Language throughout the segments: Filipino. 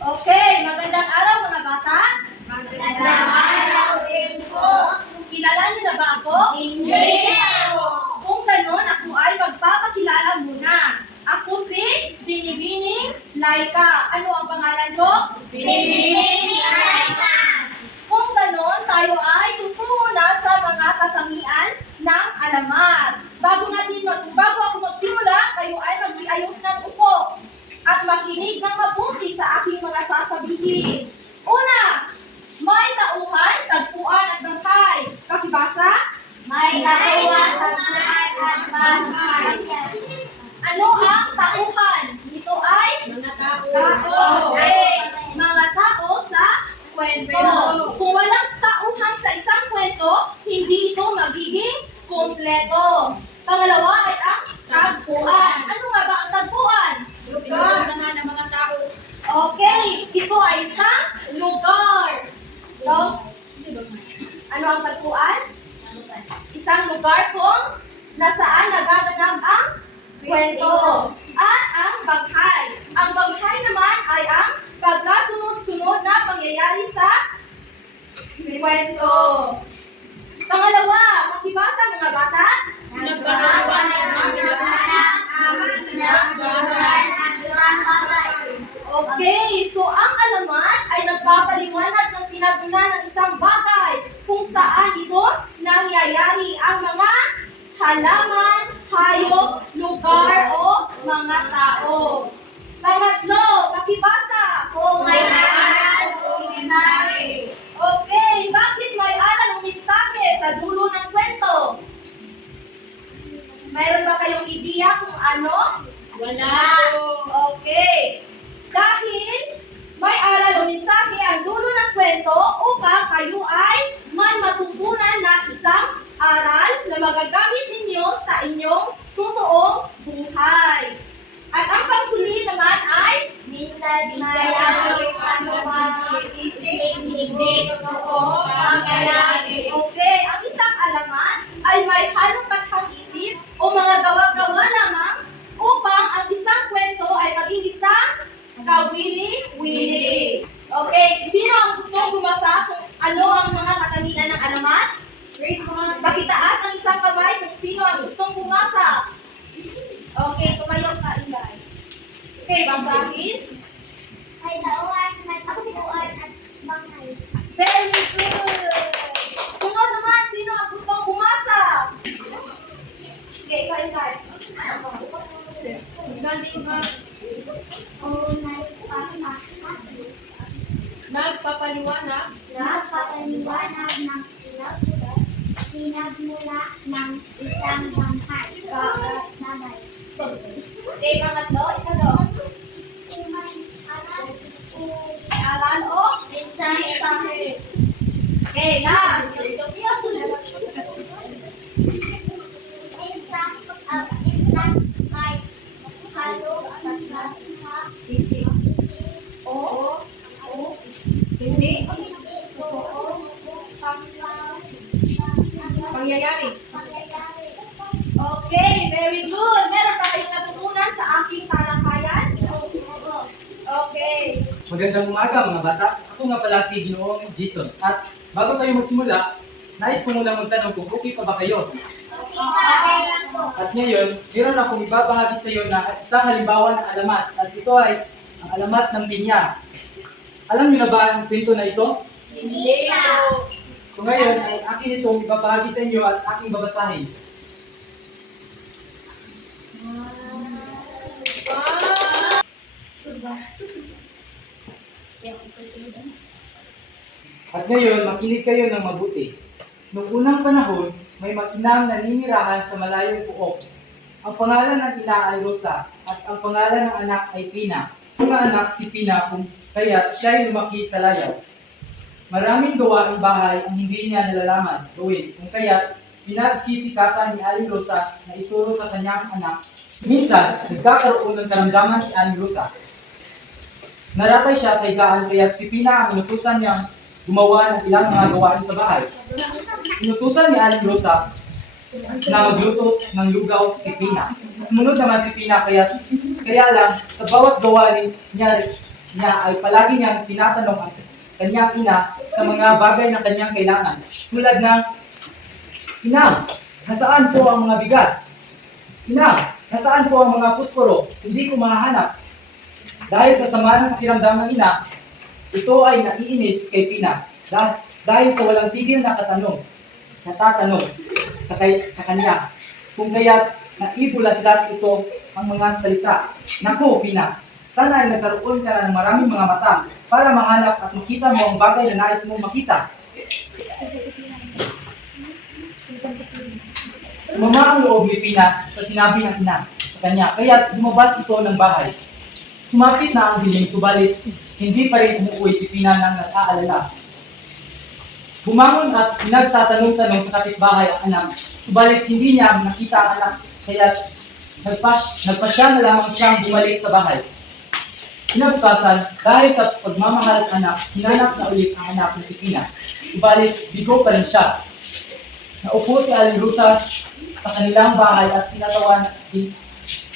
Okay, magandang araw mga bata. Magandang araw din po. Kilala niyo na ba ako? Hindi po. Kung ganon, ako ay magpapakilala muna. Ako si Binibining Laika. Ano ang pangalan ko? Binibining Laika. Kung ganon, tayo ay tutungo na sa mga katangian ng alamat. Bago ako magsimula, kayo ay magsiayos ng upo at makinig ng mabuti sa aking mga sasabihin. Una, may tauhan, tagpuan at bangkay. Pakibasa? May tauhan, tagpuan at bangkay. Ano ang tauhan? Ito ay Mga tao. Okay. Mga tao sa kwento. Kung walang tauhan sa isang kwento, hindi ito magiging kumpleto. Pangalawa ay ang tagpuan. Ano nga ba ang tagpuan? Lugar naman ng mga tao. Okay, ito ay isang lugar. So, ano ang tagpuan? Isang lugar kung nasaan nagaganap ang kwento. At ang banghay. Ang banghay naman ay ang pagkasunod-sunod na pangyayari sa kwento. Pangalawa, makibasa mga bata. Nagpapaliwanag ang lahat ang isang bagay. Okay, so ang alamat ay nagpapaliwanag ng pinagmula ng isang bagay kung saan ito nangyayari ang mga halaman, hayop, lugar o mga tao. Pangatlo, pakibasa. Kung may aral o mensahe. Okay, bakit may aral o mensahe sa dulo ng kwento? Mayroon ba kayong ideya kung ano? Wala po. Okay. Dahil may aral o mensahe ang dulo ng kwento upang kayo ay may matutunan na isang aral na magagamit ninyo sa inyong totoong buhay. At ang panghuli naman ay Minsan mayroon ano mga isip hindi totoo pangyayari. okay, ang isang alamat ay may halong kathang isip o mga gawa-gawa lamang upang ang isang kwento ay maging isang kawili-wili. Okay, sino ang gustong bumasa kung ano ang mga katangian ng alamat? Raise mo. Pakitaas ang isang kamay kung sino ang gustong bumasa. Okay, tumayo ka, Ilay. Okay, basahin. May tauhan, may tagpuan at bangkay. Very good! Sunod naman, sino ang gustong bumasa? Okay, ikaw, Ilay. Nagpapaliwanag ng pinagmula ng isang bangkay. Bagay. Okay, pangatlo, isa doon. Kung may aral o May aral o mensahe. Okay, last. instant may halo at Isip. o Hindi. pangyayari. Okay, very good. Meron pa kayong natutunan sa aking talakayan? Okay. Magandang umaga mga batas. Ako nga pala si Ginoong Jason. At bago tayo magsimula, nais ko muna magtanong kung okay pa ba kayo? Okay lang po. At ngayon, meron akong ibabahagi sa iyo na isang halimbawa ng alamat. At ito ay ang alamat ng pinya. Alam niyo na ba ang kwento na ito? Hindi po. So ngayon ay akin itong ibabahagi sa inyo at aking babasahin. At ngayon, makinig kayo ng mabuti. Noong unang panahon, may mag-inang naninirahan sa malayong puok. Ang pangalan ng ina ay Rosa at ang pangalan ng anak ay Pina. Ang mga anak si Pina kung kaya't siya ay lumaki sa layaw. Maraming gawa ang bahay ang hindi niya nalalaman gawin kung kaya't pinagsisikapan ni Aling Rosa na ituro sa kanyang anak. Minsan, nagkakaroon ng karamdaman si Aling Rosa. Naratay siya sa higaan kaya't si Pina ang inutusan niyang gumawa ng ilang mga gawain sa bahay. Inutusan ni Aling Rosa na magluto ng lugaw si Pina. Sumunod naman si Pina kaya lang sa bawat gawa niya niya ay palagi niyang tinatanong ang kanyang ina sa mga bagay na kanyang kailangan. Tulad ng, Inang, nasaan po ang mga bigas? Inang, nasaan po ang mga pusporo? Hindi ko mahahanap. Dahil sa sama ng pakiramdam ng ina, ito ay naiinis kay Pina. Dahil sa walang tigil na natatanong sa kanya. Kung kaya't naibulas-las ito ang mga salita. Naku, Pina, sana ay nagkaroon ka ng maraming mga mata para mahanap at makita mo ang bagay na nais mong makita. Sumama ang loob ni Pina sa sinabi ng ina sa kanya, kaya't lumabas ito ng bahay. Sumapit na ang dilim, subalit hindi pa rin umuwi si Pina ng nag-aalala. Bumangon at pinagtatanong-tanong sa kapitbahay ang anak, subalit hindi niya nakita ang anak, kaya't nagpasya na lamang siyang bumalik sa bahay. Kinabukasan, dahil sa pagmamahal sa anak, hinanap na ulit ang anak ni si Pina, subalit bigo pa rin siya. Naupo si Aling Rosa sa kanilang bahay at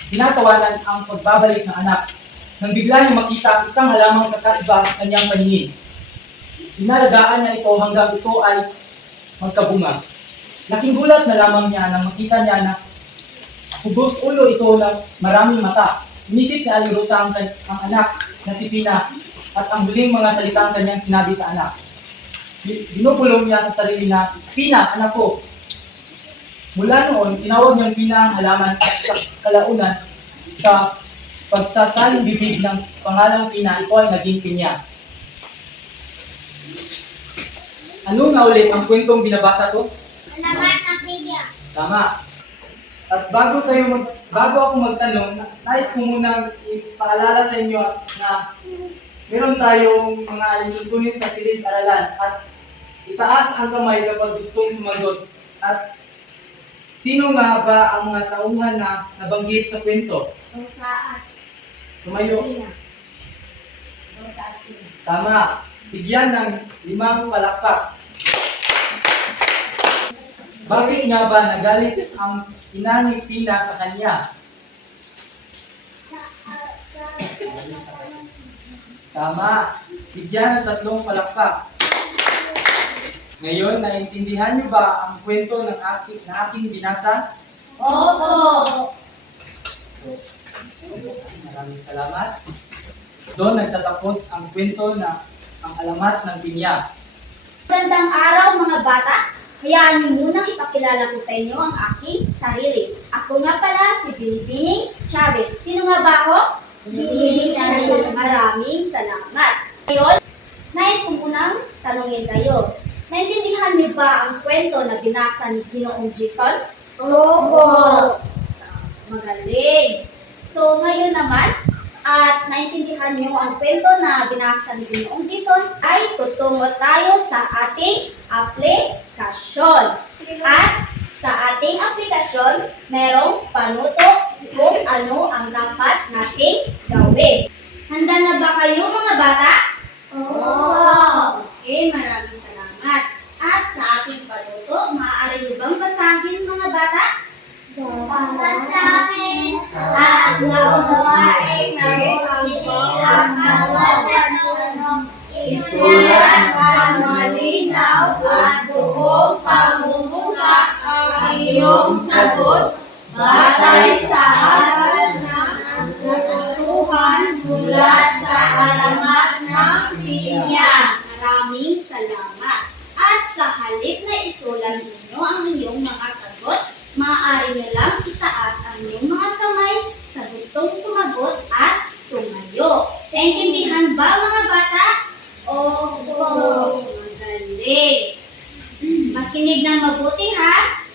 tinatawanan ang pagbabalik ng anak. Nang bigla niya makita ang isang halamang kakaiba sa kanyang paningin. Inalagaan niya ito hanggang ito ay magkabunga. Laking gulat na lamang niya nang makita niya na hugos ulo ito ng maraming mata. Inisip ni Aling Rosa ang anak na si Pina at ang huling mga salitang kanyang sinabi sa anak. Binupulong niya sa sarili na, Pina, anak ko. Mula noon, tinawag niyang Pina ang halaman at sa kalaunan sa pagsasaling bibig ng pangalang Pina, ito ay naging Pinya. Ano na ulit ang kwentong binabasa ko? Alamat ng Pinya. Tama. At bago ako magtanong, nais ko munang ipaalala sa inyo na meron tayong mga alintuntunin sa silid-aralan at itaas ang kamay kapag gustong sumagot. At sino nga ba ang mga tauhan na nabanggit sa kwento? Rosa at Tumayo. Pina. Rosa at Pina. Tama. Bigyan ng 5 palakpak. Bakit nga ba nagalit ang ina ni Pina sa kanya? Tama. Bigyan ng 3 palakpak. Ngayon, naintindihan niyo ba ang kwento na aking binasa? Opo! So, maraming salamat. Doon nagtatapos ang kwento na ang alamat ng Pinya. Magandang araw mga bata! Hayaan niyo munang ipakilala ko sa inyo ang aking sarili. Ako nga pala si Binibining Chavez. Sino nga ba ako? Binibining Chavez. Maraming salamat. Ngayon, nais ko munang tanungin kayo. Naintindihan niyo ba ang kwento na binasa ni Ginoong Jason? Opo. Magaling. So ngayon naman, at naintindihan niyo ang kwento na binasa ni Ginoong Jason, ay tutungo tayo sa ating aplikasyon. At sa ating aplikasyon, merong panuto kung ano ang dapat nating gawin. Handa na ba kayo mga bata? Opo. Okay, maraming salamat. At sa ating panuto, maaari niyo bang basahin mga bata? Basahin at gawain ng ang bawat tanong. Isulat ang malinaw at buong pangungusap ang iyong sagot batay sa aral na natutuhan mula sa alamat ng Pinya. Maraming salamat. At sa halip na isulat ninyo ang inyong mga sagot, maaari nyo lang itaas ang inyong mga kamay sa gustong sumagot at tumayo. Naintindihan ba mga bata? Opo. Magaling. Makinig ng mabuti ha.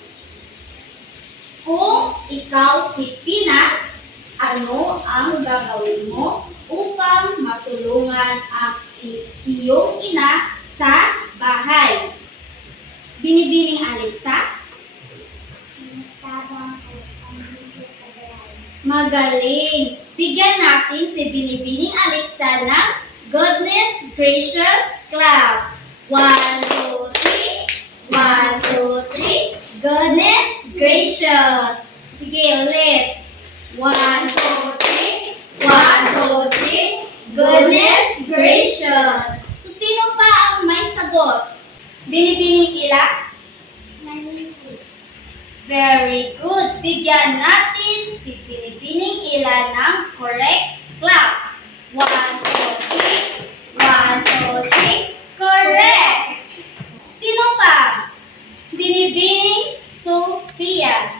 Kung ikaw si Pina, ano ang gagawin mo upang matulungan ang iyong ina sa bahay? Binibining Alexa? Magaling! Bigyan natin si Binibining Alexa ng Goodness Gracious Clap. 1, 2, 3. 1, 2, 3. Goodness Gracious. Sige, ulit. 1, 2, 3. 1, 2, 3. Goodness gracious! So, sino pa ang may sagot? Binibining ila? Nanini. Very good. Bigyan natin si Binibining ila ng correct clap. 1, 2, 3. 1, 2, 3. Correct! Sino pa? Binibining Sophia.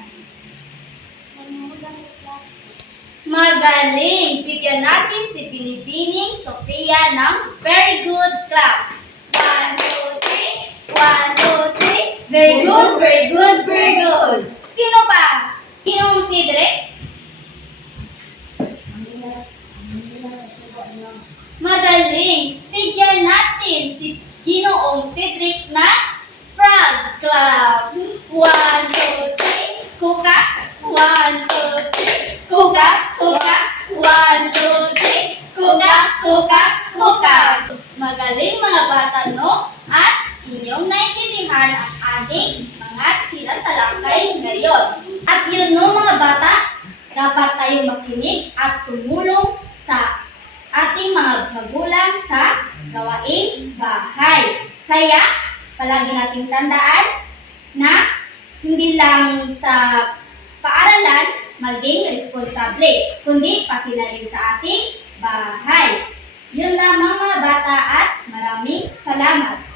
Magaling! Bigyan natin si Binibining Sophia ng very good clap. 1, 2, 3. 1, 2, 3. Very good, very good, very good. Sino pa? Sinong Cedric? Magaling! Bigyan natin si Ginoong Cedric na frog clap. 1, 2, 3. Kuka. 1, 2, 3. Kuka, kuka. 1, 2, 3. Kuka, kuka, kuka. Magaling mga bata, no? At inyong naintindihan ang ating mga tinatalakay ngayon. At yun, no, mga bata, dapat tayong makinig at tumulong sa ating mga magulang sa gawaing bahay. Kaya, palagi nating tandaan na hindi lang sa paaralan maging responsable, kundi pati na rin sa ating bahay. Yun lamang mga bata at maraming salamat.